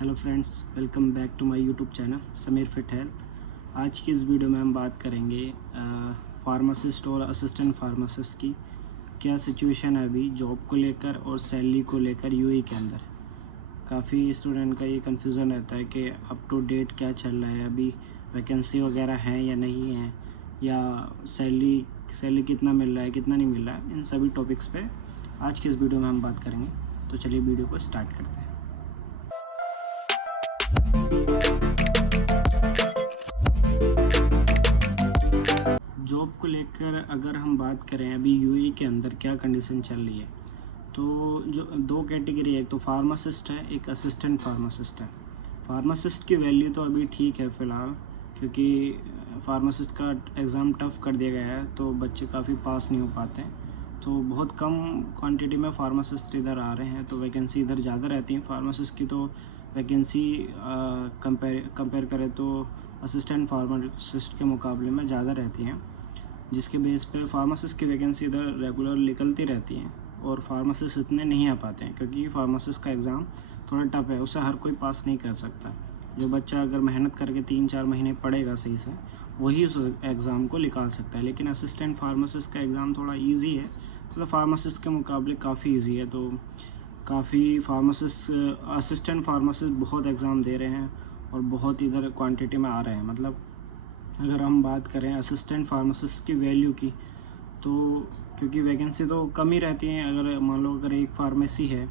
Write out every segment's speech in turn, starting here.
Hello friends, welcome back to my YouTube channel Sameer fit health. आज की इस video में हम बात करेंगे फार्मासिस्ट और असिस्टेंट फार्मासिस्ट की क्या सिचुएशन है अभी जॉब को लेकर और सैलरी को लेकर यूएई के अंदर। काफ़ी स्टूडेंट का ये कन्फ्यूज़न रहता है कि अप टू डेट क्या चल रहा है, अभी वैकेंसी वगैरह है या नहीं है, या सैलरी कितना मिल रहा है कितना नहीं मिल रहा है। इन सभी टॉपिक्स पे आज की इस वीडियो में हम बात करेंगे। तो चलिए वीडियो को स्टार्ट करते हैं। जॉब को लेकर अगर हम बात करें अभी यूएई के अंदर क्या कंडीशन चल रही है, तो जो दो कैटेगरी है, एक तो फार्मासिस्ट है, एक असिस्टेंट फार्मासिस्ट है। फार्मासिस्ट की वैल्यू तो अभी ठीक है फ़िलहाल, क्योंकि फार्मासिस्ट का एग्ज़ाम टफ़ कर दिया गया है तो बच्चे काफ़ी पास नहीं हो पाते हैं। तो बहुत कम क्वांटिटी में फार्मासिस्ट इधर आ रहे हैं, तो वैकेंसी इधर ज़्यादा रहती है। फार्मासिस्ट की तो वैकेंसी कंपेयर करें तो असिस्टेंट फार्मासिस्ट के मुकाबले में ज़्यादा रहती हैं, जिसके बेस पे फार्मासिस्ट की वैकेंसी इधर रेगुलर निकलती रहती हैं और फार्मासिस्ट इतने नहीं आ पाते हैं, क्योंकि फार्मासिस्ट का एग्ज़ाम थोड़ा टफ है, उसे हर कोई पास नहीं कर सकता। जो बच्चा अगर मेहनत करके 3-4 महीने पढ़ेगा सही से, वही उस एग्ज़ाम को निकाल सकता है। लेकिन असिस्टेंट फार्मासिस्ट का एग्ज़ाम थोड़ा ईजी है, मतलब फार्मासिस्ट के मुकाबले काफ़ी ईजी है। तो काफ़ी असिस्टेंट फार्मासिस्ट बहुत एग्ज़ाम दे रहे हैं और बहुत इधर क्वांटिटी में आ रहे हैं। मतलब अगर हम बात करें असिस्टेंट फार्मासिस्ट की वैल्यू की, तो क्योंकि वैकेंसी तो कम ही रहती है। अगर मान लो अगर एक फार्मेसी है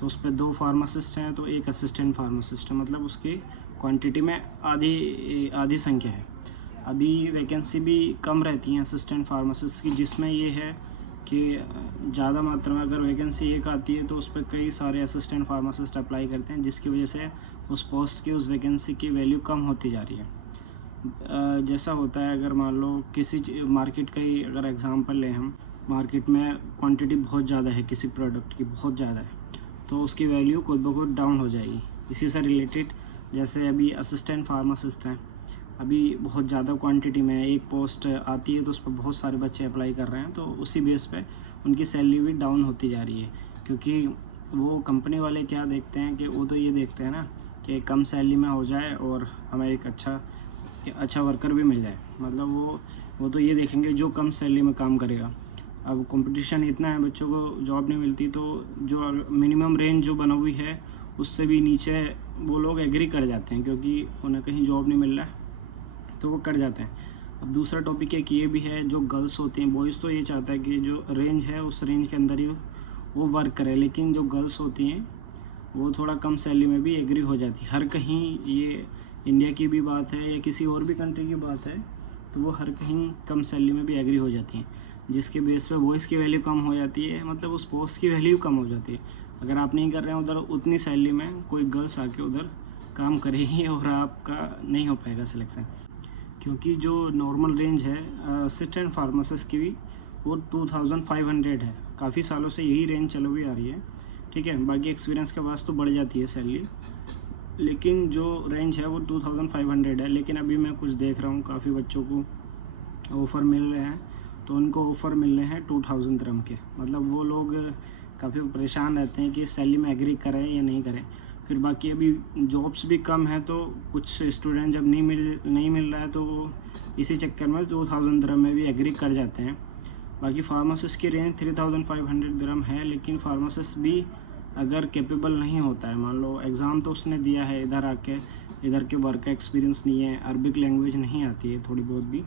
तो उस पर 2 फार्मासिस्ट हैं तो एक असिस्टेंट फार्मासिस्ट है, मतलब उसकी क्वांटिटी में आधी संख्या है। अभी वैकेंसी भी कम रहती हैं असिस्टेंट फार्मासिस्ट की, जिसमें ये है कि ज़्यादा मात्रा में अगर वैकेंसी एक आती है तो उस पर कई सारे असिस्टेंट फार्मासिस्ट अप्लाई करते हैं, जिसकी वजह से उस पोस्ट की, उस वैकेंसी की वैल्यू कम होती जा रही है। जैसा होता है, अगर मान लो किसी मार्केट का ही अगर एग्ज़ाम्पल लें हम, मार्केट में क्वांटिटी बहुत ज़्यादा है, किसी प्रोडक्ट की बहुत ज़्यादा है, तो उसकी वैल्यू खुद ब खुद डाउन हो जाएगी। इसी से रिलेटेड जैसे अभी असिस्टेंट फार्मासिस्ट हैं, अभी बहुत ज़्यादा क्वांटिटी में एक पोस्ट आती है तो उस पर बहुत सारे बच्चे अप्लाई कर रहे हैं, तो उसी बेस पे उनकी सैलरी भी डाउन होती जा रही है। क्योंकि वो कंपनी वाले क्या देखते हैं कि वो तो ये देखते हैं ना कि कम सैलरी में हो जाए और हमें एक अच्छा वर्कर भी मिल जाए। मतलब वो तो ये देखेंगे जो कम सैलरी में काम करेगा। अब कंपटीशन इतना है, बच्चों को जॉब नहीं मिलती, तो जो मिनिमम रेंज जो बना हुई है उससे भी नीचे वो लोग एग्री कर जाते हैं, क्योंकि उन्हें कहीं जॉब नहीं मिल रहा है तो वो कर जाते हैं। अब दूसरा टॉपिक एक ये भी है, जो गर्ल्स होती हैं, बॉयज़ तो ये चाहता है कि जो रेंज है उस रेंज के अंदर ही वो वर्क करे, लेकिन जो गर्ल्स होती हैं वो थोड़ा कम सैलरी में भी एग्री हो जाती है। हर कहीं, ये इंडिया की भी बात है या किसी और भी कंट्री की बात है, तो वो हर कहीं कम सैलरी में भी एग्री हो जाती हैं, जिसके बेस पे वॉइस की वैल्यू कम हो जाती है, मतलब उस पोस्ट की वैल्यू कम हो जाती है। अगर आप नहीं कर रहे हैं उधर उतनी सैलरी में, कोई गर्ल्स आके उधर काम करेगी और आपका नहीं हो पाएगा सिलेक्शन। क्योंकि जो नॉर्मल रेंज है असिस्टेंट फार्मासिस्ट की भी, वो 2500 है। काफ़ी सालों से यही रेंज चली हुई आ रही है, ठीक है। बाकी एक्सपीरियंस के पास तो बढ़ जाती है सैलरी, लेकिन जो रेंज है वो 2500 है। लेकिन अभी मैं कुछ देख रहा हूँ, काफ़ी बच्चों को ऑफ़र मिल रहे हैं, तो उनको ऑफ़र मिल रहे हैं 2000 दिरहम के। मतलब वो लोग काफ़ी परेशान रहते हैं कि सैलरी में एग्री करें या नहीं करें। फिर बाकी अभी जॉब्स भी कम है, तो कुछ स्टूडेंट जब नहीं मिल रहा है तो वो इसी चक्कर में 2000 दिरहम में भी एग्री कर जाते हैं। बाकी फार्मासिस्ट की रेंज 3500 दिरहम है, लेकिन फार्मासिस्ट भी अगर कैपेबल नहीं होता है, मान लो एग्ज़ाम तो उसने दिया है, इधर आके इधर के वर्क का एक्सपीरियंस नहीं है, अरबिक लैंग्वेज नहीं आती है थोड़ी बहुत भी,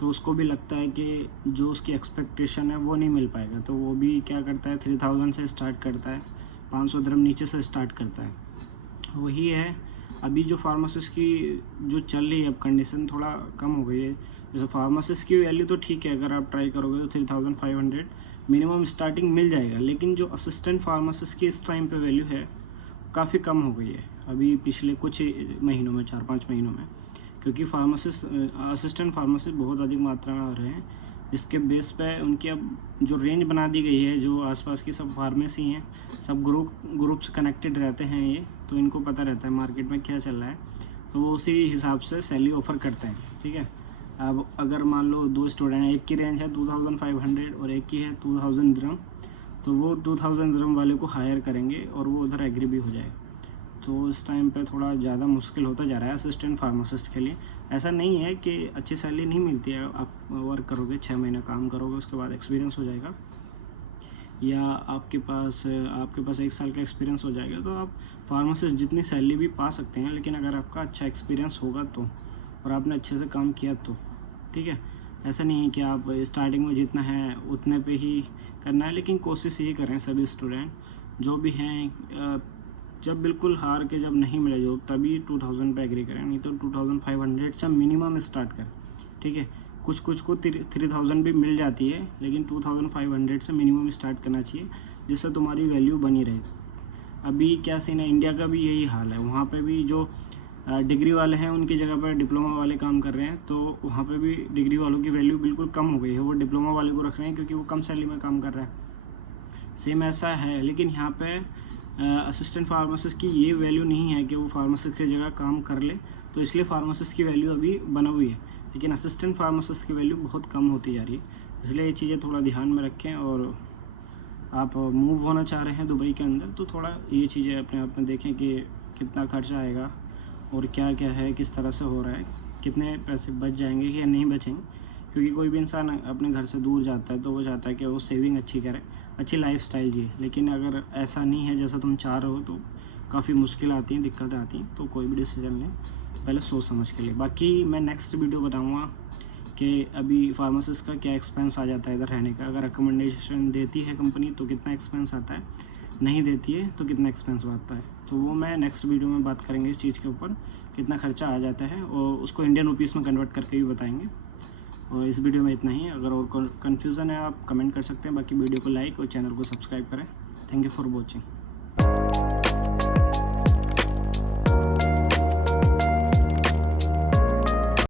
तो उसको भी लगता है कि जो उसकी एक्सपेक्टेशन है वो नहीं मिल पाएगा, तो वो भी क्या करता है 3000 से स्टार्ट करता है, 500 दिरहम नीचे से स्टार्ट करता है। वही है, अभी जो फार्मासिस्ट की जो चल रही है अब कंडीशन थोड़ा कम हो गई है। जैसे फार्मासिस्ट की वैल्यू तो ठीक है, अगर आप ट्राई करोगे तो 3500 मिनिमम स्टार्टिंग मिल जाएगा, लेकिन जो असिस्टेंट फार्मासिस्ट की इस टाइम पे वैल्यू है काफ़ी कम हो गई है अभी पिछले कुछ महीनों में, 4-5 महीनों में। क्योंकि असिस्टेंट फार्मासिस्ट बहुत अधिक मात्रा में आ रहे हैं, जिसके बेस पे उनकी अब जो रेंज बना दी गई है, जो आसपास की सब फार्मेसी हैं, सब ग्रुप से कनेक्टेड रहते हैं ये, तो इनको पता रहता है मार्केट में क्या चल रहा है, तो वो उसी हिसाब से सैलरी ऑफ़र करते हैं, ठीक है। अब अगर मान लो 2 स्टूडेंट हैं, एक की रेंज है 2500 और एक की है 2000 दिरहम, तो वो 2000 दिरहम वाले को हायर करेंगे और वो उधर एग्री भी हो जाएगा। तो इस टाइम पे थोड़ा ज़्यादा मुश्किल होता जा रहा है असिस्टेंट फार्मासिस्ट के लिए। ऐसा नहीं है कि अच्छी सैलरी नहीं मिलती है, आप वर्क करोगे 6 महीना काम करोगे उसके बाद एक्सपीरियंस हो जाएगा, या आपके पास 1 साल का एक्सपीरियंस हो जाएगा तो आप फार्मासिस्ट जितनी सैलरी भी पा सकते हैं, लेकिन अगर आपका अच्छा एक्सपीरियंस होगा तो, और आपने अच्छे से काम किया तो, ठीक है। ऐसा नहीं है कि आप स्टार्टिंग में जितना है उतने पे ही करना है, लेकिन कोशिश यही करें सभी स्टूडेंट जो भी हैं, जब बिल्कुल हार के जब नहीं मिले जॉब तभी 2000 पे एग्री करें, नहीं तो 2500 से मिनिमम स्टार्ट करें, ठीक है। कुछ को 3000 भी मिल जाती है, लेकिन 2500 से मिनिमम स्टार्ट करना चाहिए, जिससे तुम्हारी वैल्यू बनी रहे। अभी क्या सीन है, इंडिया का भी यही हाल है, वहाँ पे भी जो डिग्री वाले हैं उनकी जगह पर डिप्लोमा वाले काम कर रहे हैं, तो वहाँ पे भी डिग्री वालों की वैल्यू बिल्कुल कम हो गई है, वो डिप्लोमा वाले को रख रहे हैं क्योंकि वो कम सैलरी में काम कर रहा है। सेम ऐसा है, लेकिन यहाँ पे असिस्टेंट फार्मासिस्ट की ये वैल्यू नहीं है कि वो फार्मासिस्ट की जगह काम कर ले, तो इसलिए फार्मासिस्ट की वैल्यू अभी बना हुई है, लेकिन असिस्टेंट फार्मासिस्ट की वैल्यू बहुत कम होती जा रही है। इसलिए ये चीज़ें थोड़ा ध्यान में रखें, और आप मूव होना चाह रहे हैं दुबई के अंदर तो थोड़ा ये चीज़ें अपने आप में देखें कि कितना खर्चा आएगा और क्या क्या है, किस तरह से हो रहा है, कितने पैसे बच जाएंगे या नहीं बचेंगे, क्योंकि कोई भी इंसान अपने घर से दूर जाता है तो वो चाहता है कि वो सेविंग अच्छी करे, अच्छी लाइफस्टाइल जिए, लेकिन अगर ऐसा नहीं है जैसा तुम चाह रहे हो तो काफ़ी मुश्किल आती हैं, दिक्कतें आती हैं। तो कोई भी डिसीजन लें तो पहले सोच समझ के लिए। बाकी मैं नेक्स्ट वीडियो बताऊँगा कि अभी फार्मासिस्ट का क्या एक्सपेंस आ जाता है इधर रहने का, अगर रिकमेंडेशन देती है कंपनी तो कितना एक्सपेंस आता है, नहीं देती है तो कितना एक्सपेंस आता है, तो वो मैं नेक्स्ट वीडियो में बात करेंगे इस चीज़ के ऊपर, कितना खर्चा आ जाता है, और उसको इंडियन रुपीस में कन्वर्ट करके भी बताएंगे। और इस वीडियो में इतना ही, अगर और कन्फ्यूज़न है आप कमेंट कर सकते हैं, बाकी वीडियो को लाइक और चैनल को सब्सक्राइब करें। Thank you for watching.